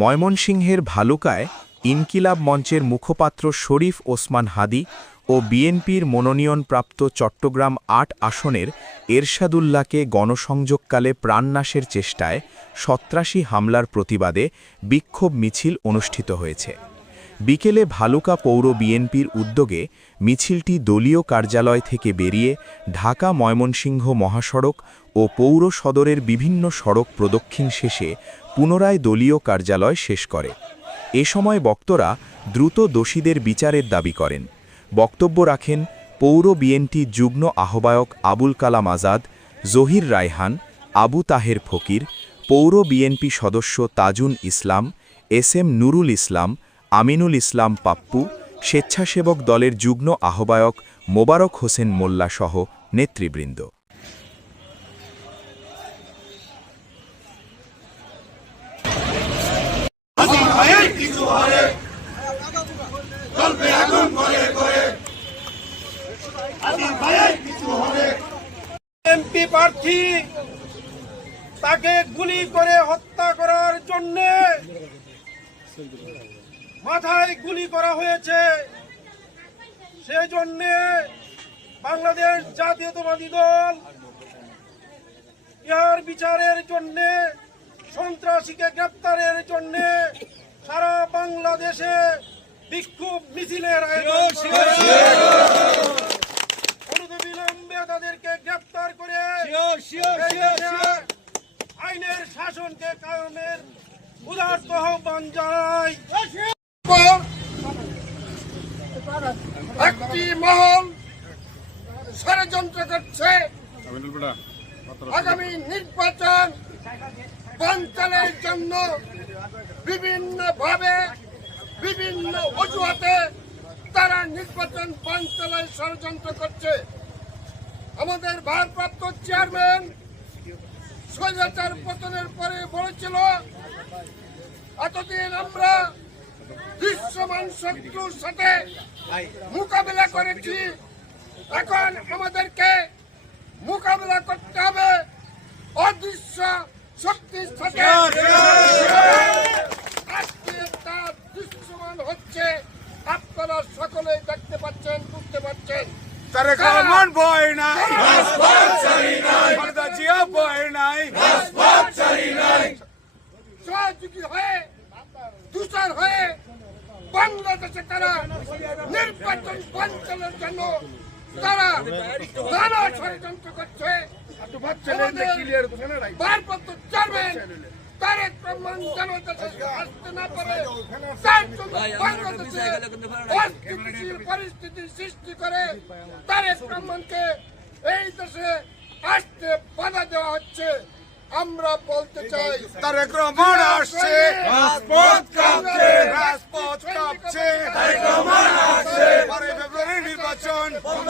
ময়মনসিংহের ভালুকায় ইনকিলাব মঞ্চের মুখপাত্র শরীফ ওসমান হাদি ও বিএনপির মনোনয়নপ্রাপ্ত চট্টগ্রাম ৮ আসনের এরশাদুল্লাহকে গণসংযোগকালে প্রাণনাশের চেষ্টায় সন্ত্রাসী হামলার প্রতিবাদে বিক্ষোভ মিছিল অনুষ্ঠিত হয়েছে। বিকেলে ভালুকা পৌর বিএনপির উদ্যোগে মিছিলটি দলীয় কার্যালয় থেকে বেরিয়ে ঢাকা ময়মনসিংহ মহাসড়ক ও পৌর সদরের বিভিন্ন সড়ক প্রদক্ষিণ শেষে পুনরায় দলীয় কার্যালয় শেষ করে। এ সময় বক্তারা দ্রুত দোষীদের বিচারের দাবি করেন। বক্তব্য রাখেন পৌর বিএনপি যুগ্ম আহ্বায়ক আবুল কালাম আজাদ, জহির রায়হান, আবু তাহের ফকির, পৌর বিএনপি সদস্য তাজুন ইসলাম, এসএম নুরুল ইসলাম, আমিনুল ইসলাম পাপ্পু, স্বেচ্ছাসেবক দলের যুগ্ম আহ্বায়ক মোবারক হোসেন মোল্লা সহ নেতৃবৃন্দ। এমপি প্রার্থী তাকে গুলি করে হত্যা করার জন্য মাথায় গুলি করা হয়েছে। সেজন্য বাংলাদেশ জাতীয়তাবাদী দল ইহার বিচারের জন্য, সন্ত্রাসীকে গ্রেপ্তারের জন্য সারা বাংলাদেশে বিক্ষোভ মিছিলের আয়োজন করেছে। অনতিবিলম্বে তাদেরকে গ্রেপ্তার করে আইনের শাসনকে কায়েমের উদাত্ত আহ্বান জানাই। একটি মহল ষড়যন্ত্র করছে আগামী নির্বাচন বানচালের জন্য বিভিন্নভাবে বিভিন্ন অজুহাতে তারা নির্বাচন বানচালের ষড়যন্ত্র করছে। আমাদের ভারপ্রাপ্ত চেয়ারম্যান স্বৈরাচার পতনের পরে বলেছিল, এতদিন আমরা দৃশ্যমান শত্রুর সাথে মোকাবেলা করেছি, এখন আমাদেরকে মোকাবেলা করতে হবে অদৃশ্য শক্তির সাথে। আজকে তা দৃশ্যমান হচ্ছে, আপনারা সকলেই দেখতে পাচ্ছেন, বুঝতে পারছেন। তারেক রহমান ভয় নাই, খালেদা জিয়া ভয় নাই, সহযোগী হয়ে তুষার হয়ে বাংলাদেশে তারা নির্বাচন বানচালের জন্য তারা নানা ষড়যন্ত্র করছে। ভারপ্রাপ্ত চেয়ারম্যান তারেক রহমান যেন দেশে আসতে না পারে, তার জন্য বাংলাদেশে অস্থিতিশীল পরিস্থিতি সৃষ্টি করে তারেক রহমানকে এই দেশে আসতে বাধা দেওয়া হচ্ছে। আমরা বলতে চাই, তারেক রহমান আসছে, রাজপথ কাঁপছে, রাজপথ কাঁপছে, তারেক রহমান আসছে, 12 ফেব্রুয়ারি নির্বাচন বন্ধ